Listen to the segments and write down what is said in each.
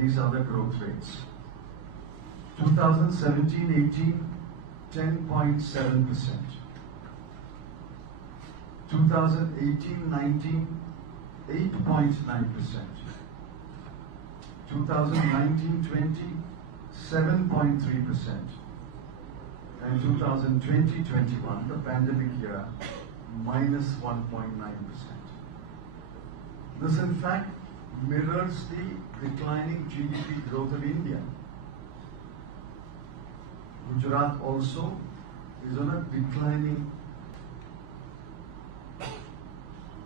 these are the growth rates. 2017-18, 10.7%. 2018-19, 8.9%. 2019-20, 7.3%. And 2020-21, the pandemic year, minus 1.9%. This in fact mirrors the declining GDP growth of India. Gujarat also is on a declining.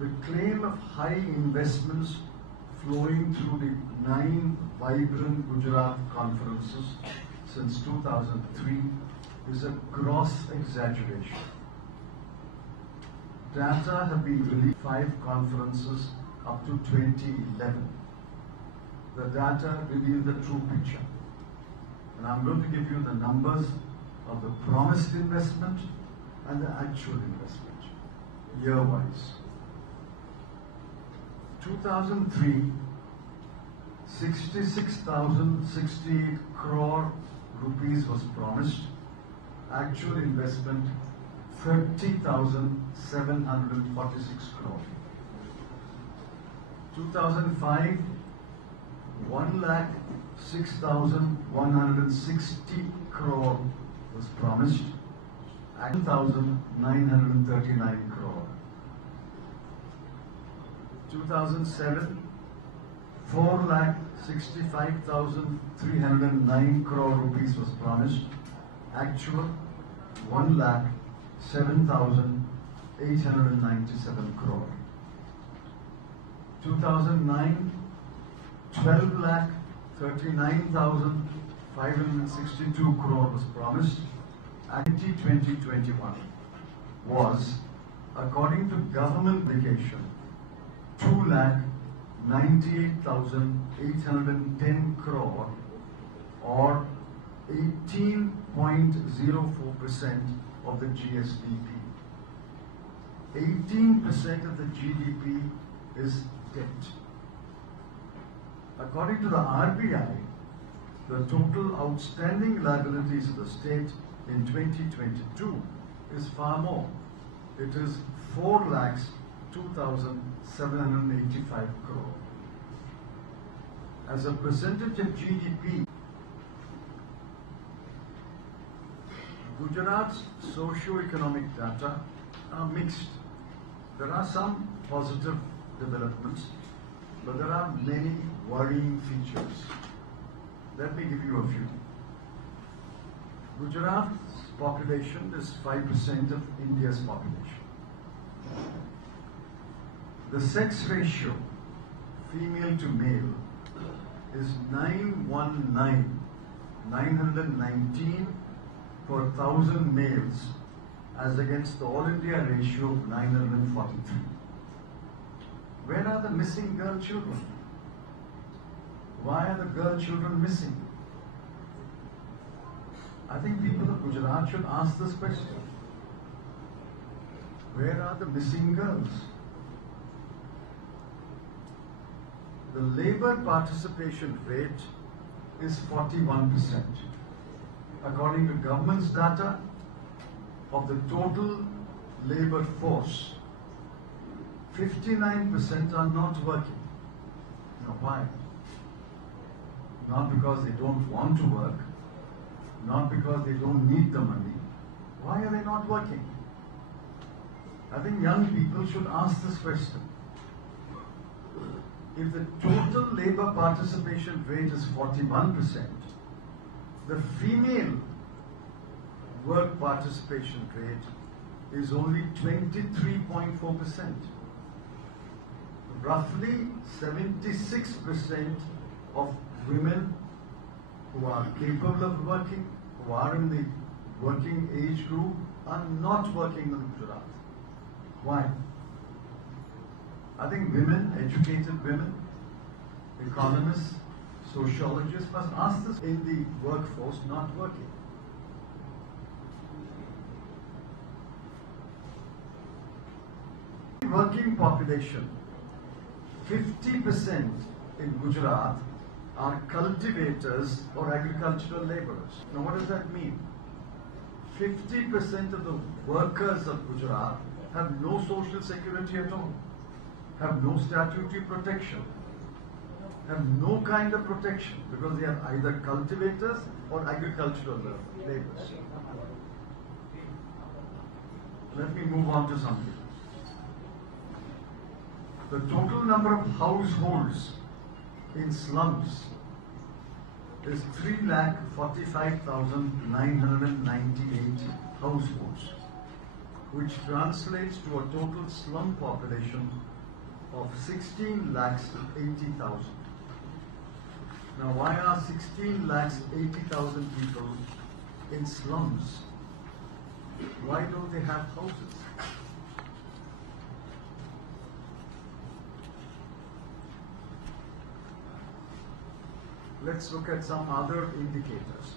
The claim of high investments flowing through the 9 vibrant Gujarat conferences since 2003 is a gross exaggeration. Data have been released 5 conferences up to 2011. The data reveal the true picture. And I'm going to give you the numbers of the promised investment and the actual investment, year-wise. 2003, 66,068 crore rupees was promised. Actual investment, 30,746 crore. 2005, 1,06,160 crore was promised. 1,939 crore. 2007, 4,65,309 crore rupees was promised. Actual, 1,07,897 crore. 2009, 12,39,562 crore was promised. 2020-21 was, according to government vacation, 2,98,810 crore, or 18.04% of the GSDP. 18% of the GDP is debt. According to the RBI, the total outstanding liabilities of the state in 2022 is far more. It is 4,02,785 crore. As a percentage of GDP, Gujarat's socio-economic data are mixed. There are some positive developments, but there are many worrying features. Let me give you a few. Gujarat's population is 5% of India's population. The sex ratio, female to male, is 919 per 1,000 males, as against the All India ratio of 943. Where are the missing girl children? Why are the girl children missing? I think people of Gujarat should ask this question. Where are the missing girls? The labor participation rate is 41%. According to government's data, of the total labor force, 59% are not working. Now why? Not because they don't want to work, not because they don't need the money. Why are they not working? I think young people should ask this question. If the total labor participation rate is 41%, the female work participation rate is only 23.4%. Roughly 76% of women who are capable of working, who are in the working age group, are not working in Gujarat. Why? I think women, educated women, economists, sociologists must ask this in the workforce not working. Working population, 50% in Gujarat are cultivators or agricultural laborers. Now what does that mean? 50% of the workers of Gujarat have no social security at all, have no statutory protection, have no kind of protection because they are either cultivators or agricultural laborers. Let me move on to something. The total number of households in slums is 3,45,998 households, which translates to a total slum population of 16,80,000. Now, why are 16,80,000 people in slums? Why don't they have houses? Let's look at some other indicators.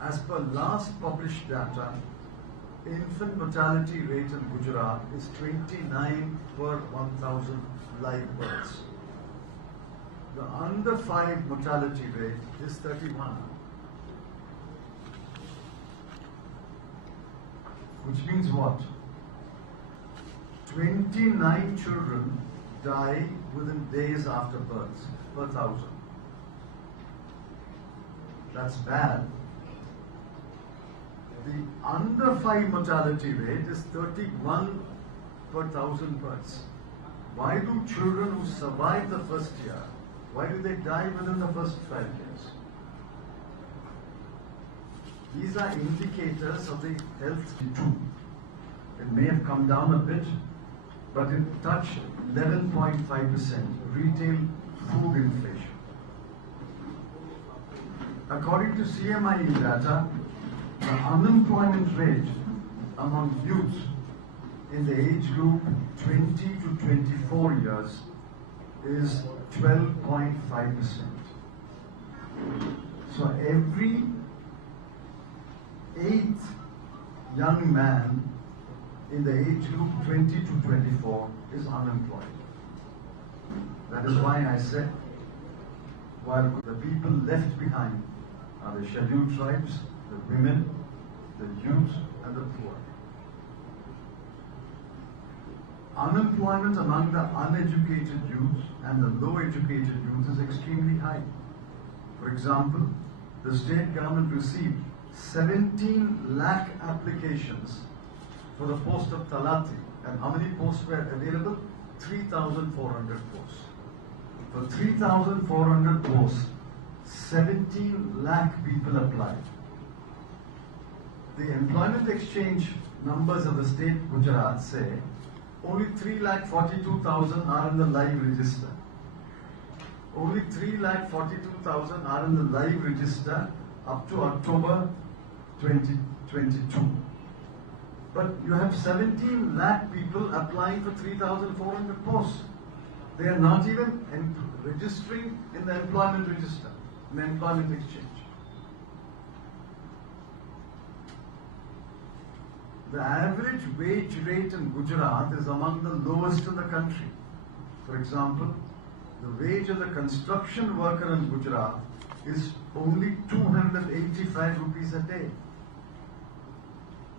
As per last published data, infant mortality rate in Gujarat is 29 per 1,000 live births. The under 5 mortality rate is 31. Which means what? 29 children die within days after birth per 1,000. That's bad. The under 5 mortality rate is 31 per 1,000 births. Why do children who survive the first year, why do they die within the first 5 years? These are indicators of the health too. It may have come down a bit, but it touched 11.5% retail food inflation. According to CMIE data, the unemployment rate among youth in the age group 20 to 24 years is 12.5%. So every 8th young man in the age group 20 to 24 is unemployed. That is why I said, while the people left behind are the scheduled tribes, the women, the youth, and the poor. Unemployment among the uneducated youth and the low-educated youth is extremely high. For example, the state government received 17 lakh applications for the post of Talati. And how many posts were available? 3,400 posts. For 3,400 posts, 17 lakh people applied. The employment exchange numbers of the state Gujarat say only 3,42,000 are in the live register. Only 3,42,000 are in the live register up to October 2022. But you have 17 lakh people applying for 3,400 posts. They are not even registering in the employment register, in the employment exchange. The average wage rate in Gujarat is among the lowest in the country. For example, the wage of the construction worker in Gujarat is only 285 rupees a day.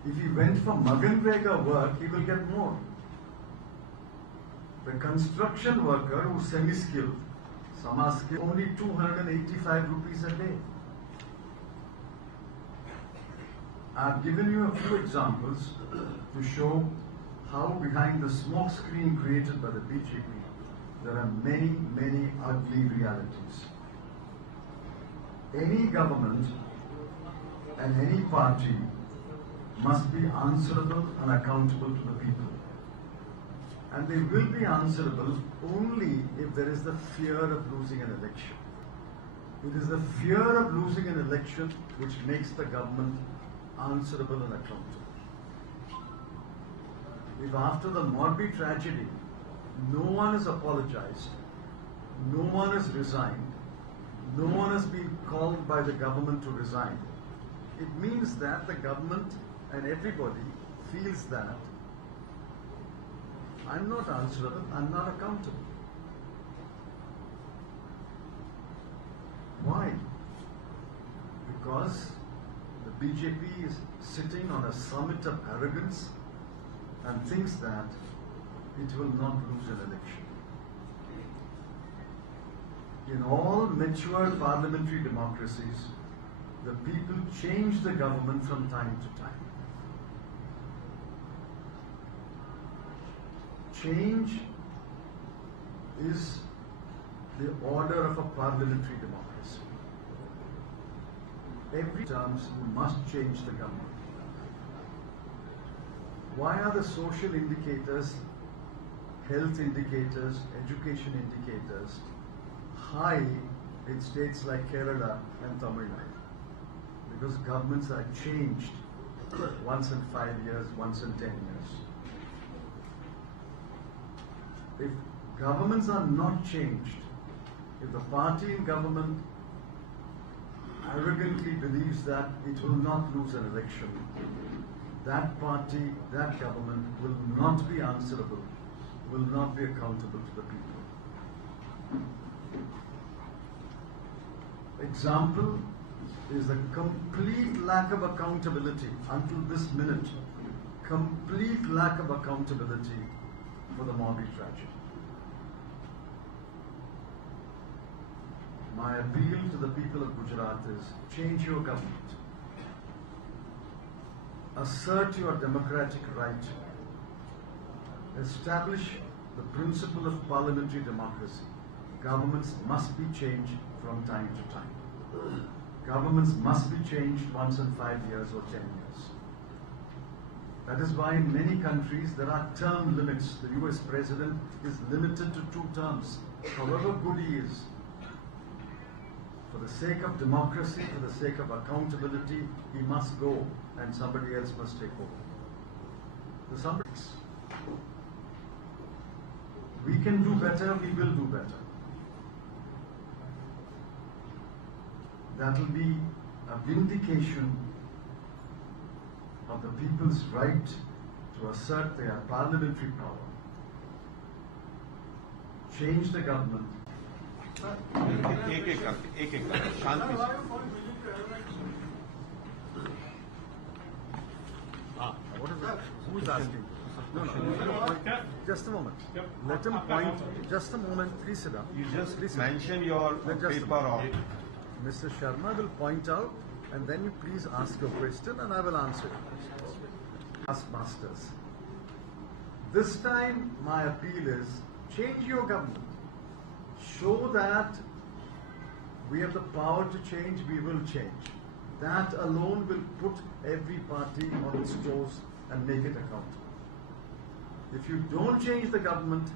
If he went for Maganrega work, he will get more. The construction worker who is semi-skilled, sama-skilled, only 285 rupees a day. I have given you a few examples to show how behind the smoke screen created by the BJP, there are many, many ugly realities. Any government and any party must be answerable and accountable to the people. And they will be answerable only if there is the fear of losing an election. It is the fear of losing an election which makes the government answerable and accountable. If after the Morbi tragedy, no one has apologized, no one has resigned, no one has been called by the government to resign, it means that the government and everybody feels that I'm not answerable, I'm not accountable. because the BJP is sitting on a summit of arrogance and thinks that it will not lose an election. In all mature parliamentary democracies, the people change the government from time to time. Change is the order of a parliamentary democracy. Every terms you must change the government. Why are the social indicators, health indicators, education indicators high in states like Kerala and Tamil Nadu? Because governments are changed once in 5 years, once in 10 years. If governments are not changed, if the party in government arrogantly believes that it will not lose an election, that party, that government will not be answerable, will not be accountable to the people. Example is the complete lack of accountability until this minute, complete lack of accountability for the Morbi tragedy. My appeal to the people of Gujarat is change your government. Assert your democratic right. Establish the principle of parliamentary democracy. Governments must be changed from time to time. Governments must be changed once in 5 years or 10 years. That is why in many countries there are term limits. The US president is limited to 2 terms, however good he is. For the sake of democracy, for the sake of accountability, he must go and somebody else must take over. We can do better, we will do better. That will be a vindication of the people's right to assert their parliamentary power. Change the government. एक शांति से What is that? Who is asking? No. Just a moment. Let him point. Just a moment. Please sit down. You just mention your paper or... Mr. Sharma will point out and then you please ask your question and I will answer your questions. Ask masters. This time my appeal is change your government. Show that we have the power to change, we will change. That alone will put every party on its toes and make it accountable. If you don't change the government,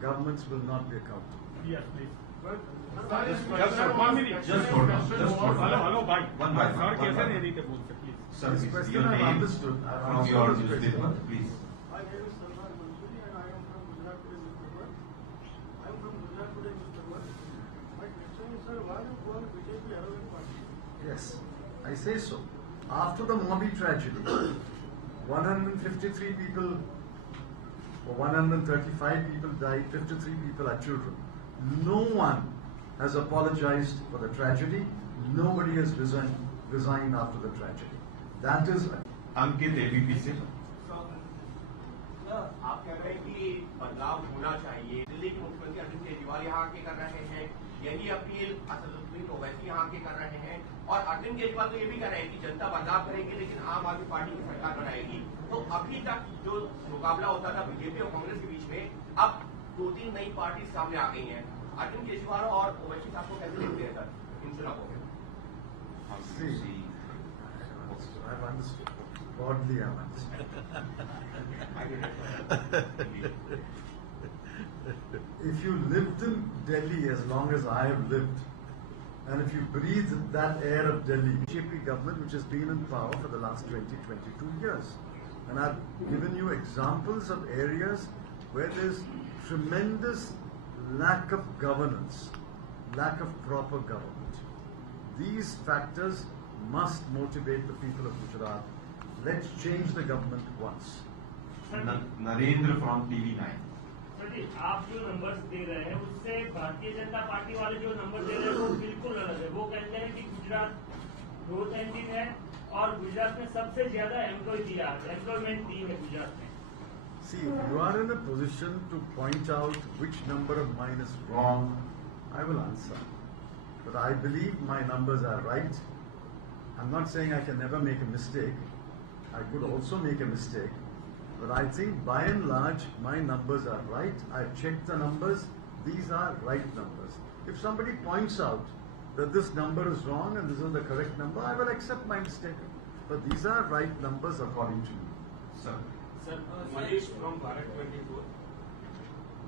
governments will not be accountable. Yes, please. Just 1 minute. Just hold on. Hello, bye. Sir, This question I have understood. From your newspaper, please. My name is Salman Mansuri and I am from Gujarat Today newspaper. I am from Gujarat Today newspaper. My question is, sir, why you call BJP arrogant party? Yes, I say so. After the Morbi tragedy, 153 people or 135 people died, 53 people are children. No one has apologized for the tragedy. Nobody has resigned after the tragedy. That is... Ankit ABP से आप कह रहे हैं कि बदलाव होना चाहिए। दिल्ली के मुख्यमंत्री अरविंद केजरीवाल यहाँ आके कर रहे हैं, यही अपील असदुद्दीन ओवैसी यहाँ आके कर रहे हैं और अरविंद केजरीवाल तो ये भी कह रहे हैं कि जनता बदलाव करेगी लेकिन आम आदमी पार्टी की सरकार बनाएगी। तो अभी तक जो मुकाबला होता था बीजेपी और कांग्रेस के बीच में, अब 2-3 नई पार्टी सामने आ गई हैं। अरविंद केजरीवाल और ओवैसी साहब को कैसे देखते हैं सर इन चुनावों में? I've understood. Broadly, I've understood. If you lived in Delhi as long as I have lived, and if you breathe that air of Delhi, BJP government which has been in power for the last 22 years, and I've given you examples of areas where there's tremendous lack of governance, lack of proper government. These factors must motivate the people of Gujarat. Let's change the government once. Narendra from TV9. Sir ji, आप जो numbers they रहे हैं उससे Bharatiya Janata party वाले जो number दे रहे हैं वो बिल्कुल अलग है। वो कहते हैं कि गुजरात ग्रोथ इंजन है और गुजरात में सबसे ज्यादा एम्प्लॉयमेंट दी है गुजरात में। See, you are in a position to point out which number of mine is wrong. I will answer. But I believe my numbers are right. I'm not saying I can never make a mistake. I could also make a mistake. But I think by and large, my numbers are right. I've checked the numbers. These are right numbers. If somebody points out that this number is wrong and this is the correct number, I will accept my mistake. But these are right numbers according to me. Sir. Sir, Manish from Bharat 24.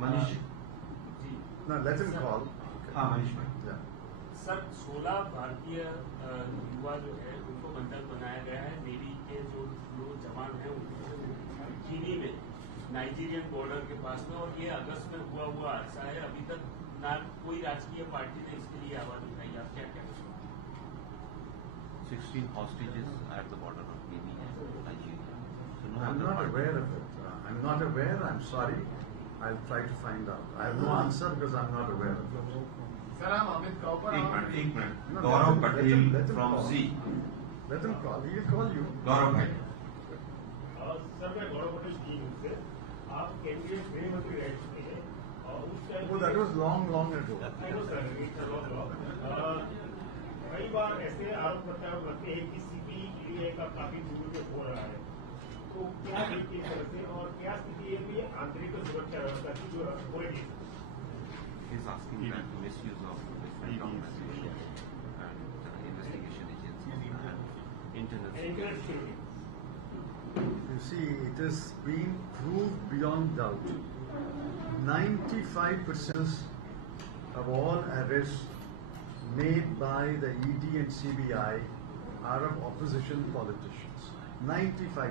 Manish. Ji Now let him Sir. call. हाँ मनीष भाई। Yeah. Sir 16 Bharatiya Yuva जो है उनको बंधक बनाया गया है। Navy के जो जवान हैं उनको चीनी में नाइजीरियन बॉर्डर के पास में, और ये अगस्त में हुआ हादसा है। अभी तक ना कोई राजकीय पार्टी ने इसके लिए आवाज उठाई। आप क्या कहेंगे? 16 hostages at the border of Guinea and Nigeria. So no I'm other not party. aware of it. I'm not aware. I'm sorry. I'll try to find out. I have no answer because I'm not aware of it. Sir हम अमित कौपर एक minute No, Gaurav let Patel him from call. जी। Let him call. He will call you. Gaurav भाई। Sir मैं गौरव पटेल की हूँ से आप केंद्रीय गृह मंत्री रह चुके हैं और उस time Oh, that was long ago. कई बार ऐसे आरोप प्रत्यारोप करते हैं कि सीपीए का काफी दुरुपयोग हो रहा है, तो क्या देखिए इस तरह से और क्या स्थिति है कि आंतरिक सुरक्षा व्यवस्था की जो हो रही है? He's asking that misuse of different organizations and investigation agencies and internal security. You see, it has been proved beyond doubt. 95% of all arrests made by the ED and CBI are of opposition politicians. 95%.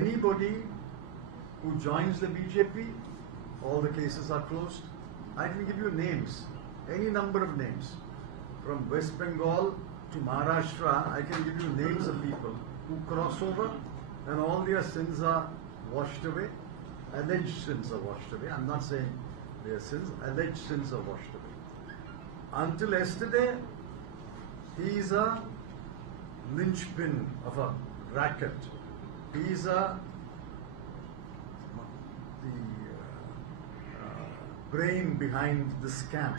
Anybody who joins the BJP, all the cases are closed. I can give you names, any number of names. From West Bengal to Maharashtra, I can give you names of people who cross over and all their sins are washed away. Alleged sins are washed away. I'm not saying they are sins. Alleged sins are washed away. Until yesterday, he is a linchpin of a racket. He is the brain behind the scam.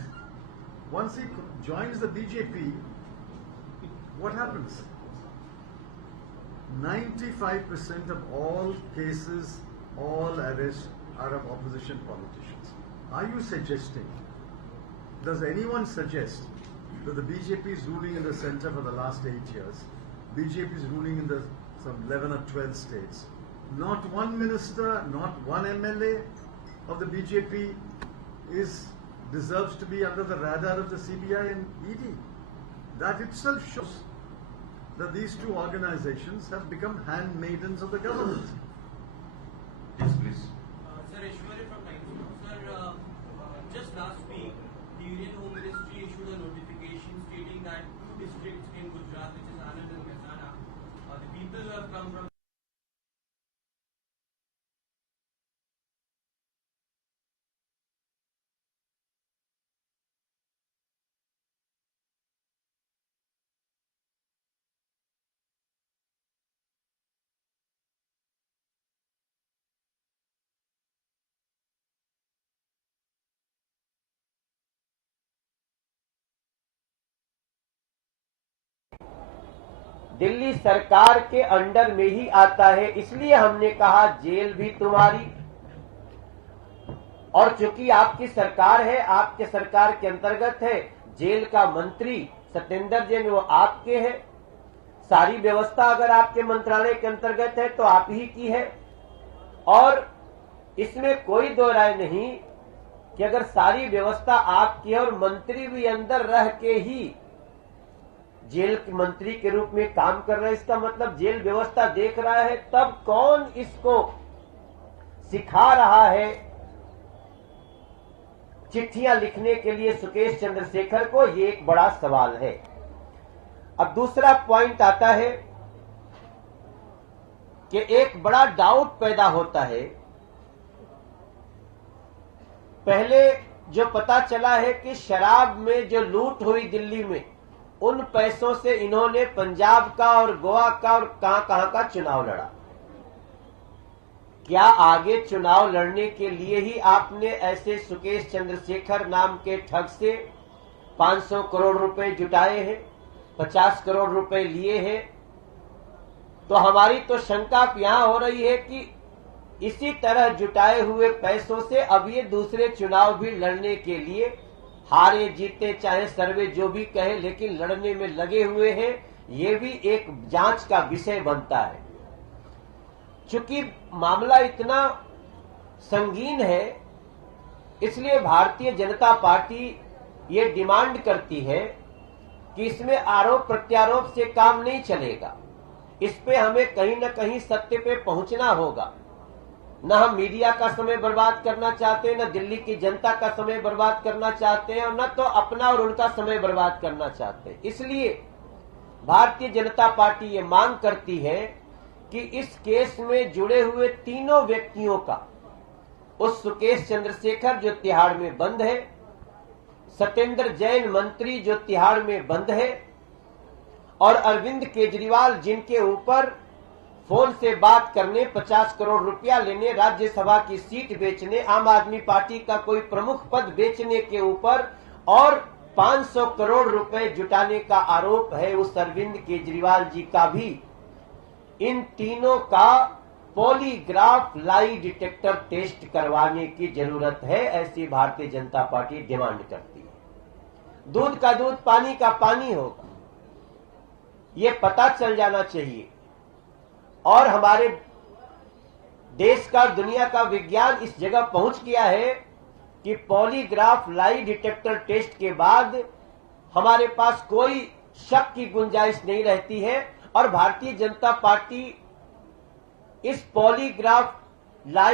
Once he joins the BJP, what happens? 95% of all cases, all arrests are of opposition politicians. Are you suggesting, does anyone suggest that the BJP is ruling in the center for the last 8 years? BJP is ruling in some 11 or 12 states. Not one minister, not one MLA of the BJP deserves to be under the radar of the CBI and ED. That itself shows that these two organizations have become handmaidens of the government. Yes, please. Sir, Ishwari from Times. Sir, just last week, the Union Home Ministry issued a notification stating that 2 districts in Gujarat, which is Anand and Mehsana, the people who have come from Delhi सरकार के under में ही आता है, इसलिए हमने कहा jail भी तुम्हारी। और चूंकि आपकी सरकार है, आपके सरकार के अंतर्गत है, जेल का मंत्री सत्येंद्र जैन वो आपके है, सारी व्यवस्था अगर आपके मंत्रालय के अंतर्गत है तो आप ही की है। और इसमें कोई दो राय नहीं कि अगर सारी व्यवस्था आपकी है और मंत्री भी अंदर रह के ही जेल के मंत्री के रूप में काम कर रहे हैं, इसका मतलब जेल व्यवस्था देख रहा है, तब कौन इसको सिखा रहा है चिट्ठियां लिखने के लिए सुकेश चंद्रशेखर को? ये एक बड़ा सवाल है। अब दूसरा पॉइंट आता है कि एक बड़ा डाउट पैदा होता है। पहले जो पता चला है कि शराब में जो लूट हुई दिल्ली में, उन पैसों से इन्होंने पंजाब का और गोवा का और कहां का चुनाव लड़ा। क्या आगे चुनाव लड़ने के लिए ही आपने ऐसे सुकेश चंद्रशेखर नाम के ठग से 500 करोड़ रुपए जुटाए हैं, 50 करोड़ रुपए लिए हैं? तो हमारी तो शंका यहां हो रही है कि इसी तरह जुटाए हुए पैसों से अब ये दूसरे चुनाव भी लड़ने के लिए हारे जीते चाहे सर्वे जो भी कहे, लेकिन लड़ने में लगे हुए हैं। ये भी एक जांच का विषय बनता है। चूंकि मामला इतना संगीन है, इसलिए भारतीय जनता पार्टी ये डिमांड करती है कि इसमें आरोप प्रत्यारोप से काम नहीं चलेगा। इस पे हमें कहीं न कहीं सत्य पे पहुंचना होगा। न हम मीडिया का समय बर्बाद करना चाहते हैं, न दिल्ली की जनता का समय बर्बाद करना चाहते हैं, और न तो अपना और उनका समय बर्बाद करना चाहते हैं। इसलिए भारतीय जनता पार्टी ये मांग करती है कि इस केस में जुड़े हुए तीनों व्यक्तियों का, उस सुकेश चंद्रशेखर जो तिहाड़ में बंद है, सत्येंद्र जैन मंत्री जो तिहाड़ में बंद है, और अरविंद केजरीवाल जिनके ऊपर फोन से बात करने, 50 करोड़ रुपया लेने, राज्यसभा की सीट बेचने, आम आदमी पार्टी का कोई प्रमुख पद बेचने के ऊपर और 500 करोड़ रुपए जुटाने का आरोप है उस अरविंद केजरीवाल जी का भी। इन तीनों का पॉलीग्राफ लाई डिटेक्टर टेस्ट करवाने की जरूरत है, ऐसी भारतीय जनता पार्टी डिमांड करती है। दूध का दूध, पानी का पानी होगा, ये पता चल जाना चाहिए। और हमारे देश का, दुनिया का विज्ञान इस जगह पहुंच गया है कि पॉलीग्राफ लाई डिटेक्टर टेस्ट के बाद हमारे पास कोई शक की गुंजाइश नहीं रहती है। और भारतीय जनता पार्टी इस पॉलीग्राफ लाई